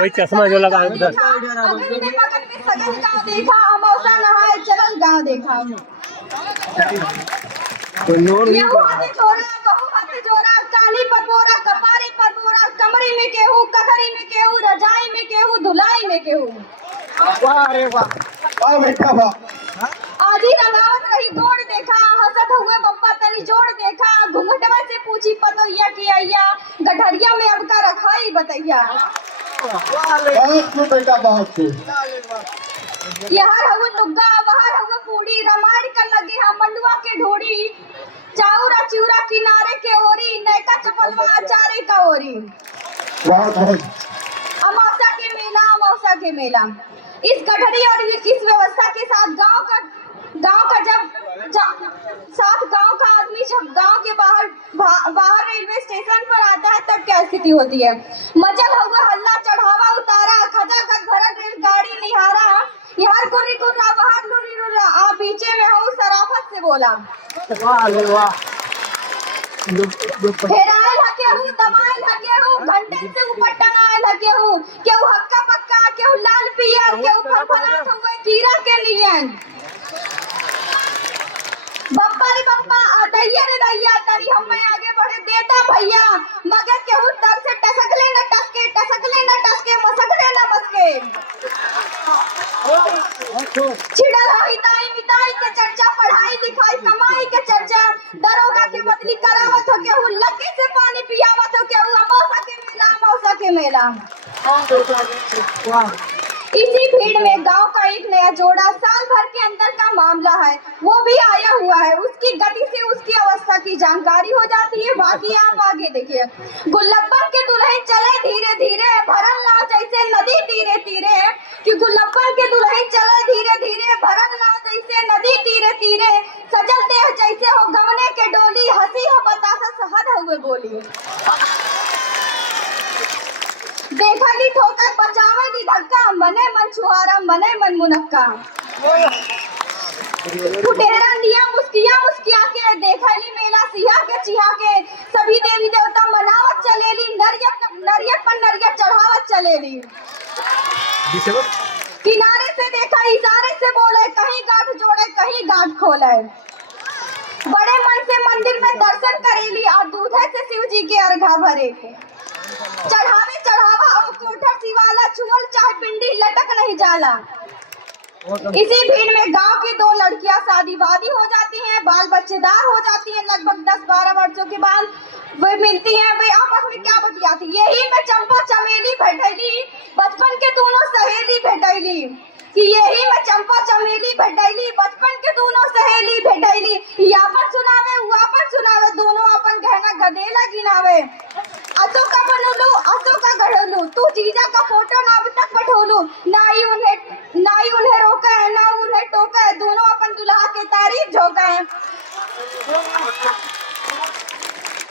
वही चश्मा जो लगा उधर देखा अमौसा नहाए चलल गाँव देखा कानी पर बोरा कपारी पर बोरा कमरी में केहू कखरी में केहू रजाई में केहू धुलाई में केहू आजी रंगावत रही गोड़ देखा हंसत हुए बप्पा तनी जोड़ देखा घुंघटवा से पूछी पतोहिया की अय्या गठरिया में अब का रखाई बतैया यहाँ हुए लुग्गा वहाँ हुए पूड़ी रामायण कर लगे हम मंडुआ के ढोड़ी चाउरा चिउरा किनारे के ओरी नैका चपलवा अचारे का ओरी अमावस्या के मेला इस गठरी और इस व्यवस्था के साथ गांव का आदमी जब गांव के बाहर रेलवे स्टेशन पर आता है तब क्या स्थिति होती है। मचल हुआ हल्ला चढ़ावा उतारा खचाखच भरत रेलगाड़ी निहारा यार कुरी कुर्रा बाहर लुरी लुरा आ पीछे में हूँ सराफत से बोला हेरायल हके हूँ दबायल हके हूँ घंटे से ऊपर टंगायल हके हूँ केहू हक्का पक्का केहू लाल पियर केहू फलफलात हुए कीड़ा के नियन बप्पा रे बप्पा दैया रे दैया तरी हमें आगे बढ़े देता भैया मगर केहू तर से टसक ले न टसके मसक ले न मसके छिड़ल हिताई मिताई के चर्चा पढ़ाई लिखाई कमाई के चर्चा दरोगा के बदली करावत हो केहू लकी से पानी पियावत हो केहू अमौसा के मेला इसी भीड़ में गांव का एक नया जोड़ा साल भर के अंदर का मामला है वो भी आया हुआ है। उसकी गति से उसकी अवस्था की जानकारी हो जाती है। बाकी आप आगे देखिए गुल्लब्बन के दुल्हन चले धीरे धीरे भरल नाव जैसे नदी तीरे तीरे कि गुल्लब्बन के दुल्हन चले धीरे धीरे भरल नाव जैसे नदी तीरे तीरे सजल देह जैसे हो गवने के डोली हंसी हो बतासा सहद हुए बोली देखा ली ठोकर बचावे ली धक्का मने मन छुहारा मने मन मुनक्का फुटेरा लिया मुस्किया के देखा ली मेला सिया के चिहा के सभी देवी देवता मनावत चलेली नरियत पर नरियत चढ़ावत चलेली किनारे से देखा इशारे से बोले कहीं गांठ जोड़े कहीं गांठ खोले बड़े मन से मंदिर में दर्शन करेली और दूधे से शिव जी के अर्घा भरे के चढ़ावा और कोठर सिवाला छुअल चाहे पिंडी लटक नहीं जाला। इसी भीड़ में गांव की दो लड़कियां शादी वादी हो जाती हैं बाल बच्चेदार हो जाती हैं लगभग 10-12 वर्षों के बाद वे मिलती हैं वे आपस में क्या बतियाती यही में चंपा चमेली भेटैली बचपन के दोनों सहेली भेटैली कि यही में चंपा चमेली भेटैली बचपन के दोनों सहेली भेटैली यापन सुनावे हुआपन सुनावे दोनों अपन गहना गदेला गिनावे असो का बनोलू असो का गढ़ोलू तू जीजा का फोटो ना अब तक पठोलू नाई उन्हें रोका है ना उन्हें टोका है दोनों अपन दुल्हा के तारीफ झोंका है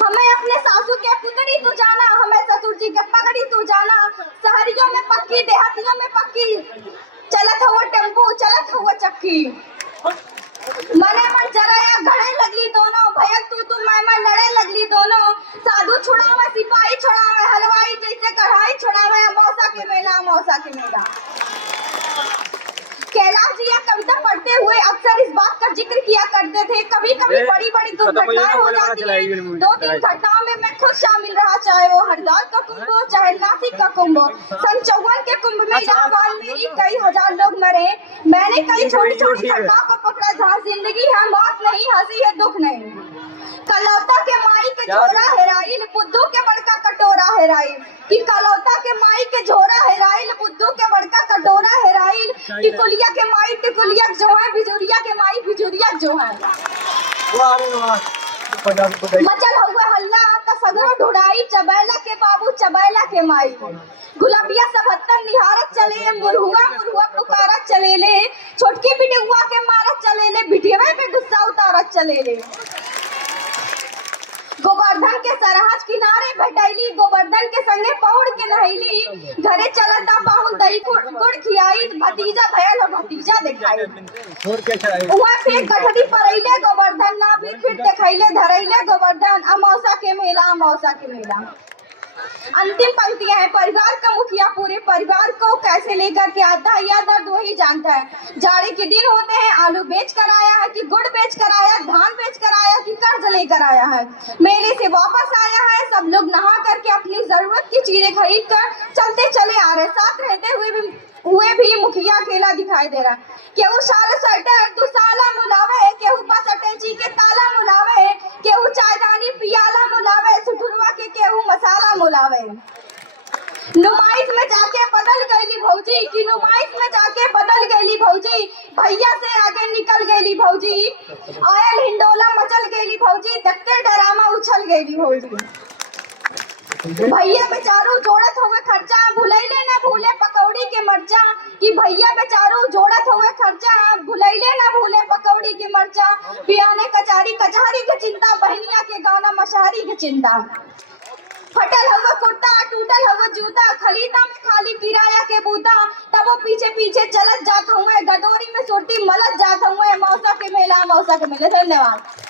हमें अपने सासू के पुतरी तू जाना हमें ससुर जी के पगड़ी तू जाना शहरियों में पक्की देहातियों में पक्की चलत हुआ टेम्पो चलत हुआ चक्की मने मन जराया घड़े लगली दोनों भैया तू मैं लड़े लगली दोनों साधु छुड़ावे सिपाही छुड़ावे हलवाई जैसे कढ़ाई छुड़ावे मौसा के मेला कैलाश जी यह कविता पढ़ते हुए अक्सर इस बात का जिक्र किया करते थे कभी कभी बड़ी बड़ी दुर्घटनाएं हो जाती हैं 2-3 घटनाओं में मैं खुद शामिल रहा चाहे वो हरिद्वार का कुंभ हो चाहे नासिक का कुंभ सन 54 के कुंभ में इलाहाबाद में कई हजार लोग मरे मैंने कई छोटी छोटी घटनाओं को पकड़ा जहाँ जिंदगी है मौत नहीं हंसी है दुख नहीं कलौता के माई के झोरा हेराइल बुद्धू के बड़का कटोरा हेराइल कि कलौता के माई के झोरा हेराइल बुद्धू के बड़का कटोरा हेराइल टिकुलिया के माई टिकुलिया जो है बिजुरिया के माई बिजुरिया जो है मचल हुआ हल्ला तो सगरो ढुड़ाई चबैला के बाबू चबैला के माई गुलाबिया 77 निहारत चले मुरहुआ पुकारत चले ले छोटकी बिटिया के मारत चले ले बिटिया में गुस्सा उतारत चले ले गोवर्धन के सरहज किनारे भेटैली गोवर्धन के संगे पौड़ के नहैली घरे चलता पाहुन दही गुड़ खियाई भतीजा भयल और भतीजा दिखाई हुआ फिर गठरी परैले गोवर्धन ना फिर दिखैले धरैले गोवर्धन अमौसा के मेला अंतिम पंक्तियां हैं, परिवार का मुखिया पूरे परिवार को कैसे लेकर के आता है यह दर्द वही जानता है। जाड़े के दिन होते हैं, आलू बेच कर आया है कि गुड़ बेच कर आया, धान बेच कर आया कि कर्ज लेकर आया है। मेले से वापस आया है, सब लोग नहा करके अपनी जरूरत की चीजें खरीद कर चलते चले आ रहे। साथ रहते हुए भी मुखिया अकेला दिखाई दे रहा है। केहू साल स्वेटर दुसाला मुलावे, केहू बस अटैची के ताला मुलावे, केहू चायदानी पियाला मुलावे, सुटुरवा के केहू मसाला मुलावे। नुमाइश में जाके बदल गईली भौजी की नुमाइश में जाके बदल गईली भौजी, भैया से आगे निकल गईली भौजी, आयल हिंडोला मचल गईली भौजी, देखते डरामा उछल गईली भौजी। भैया बेचारू जोड़त हुए खर्चा, भुलैले न भूले पकौड़ी के मर्चा, कि भैया बेचारू जोड़त हुए खर्चा, भुलैले न भूले पकौड़ी के मर्चा। पियाने कचहरी के चिंता, बहनिया के गाना मशहरी के चिंता। फटल हुआ कुर्ता, टूटल हुआ जूता, खलीता में खाली किराया के बूता, तब वो पीछे पीछे चलत जात हुए, गदोरी में सुरती मलत जात हुए। मौसा के मेला धन्यवाद।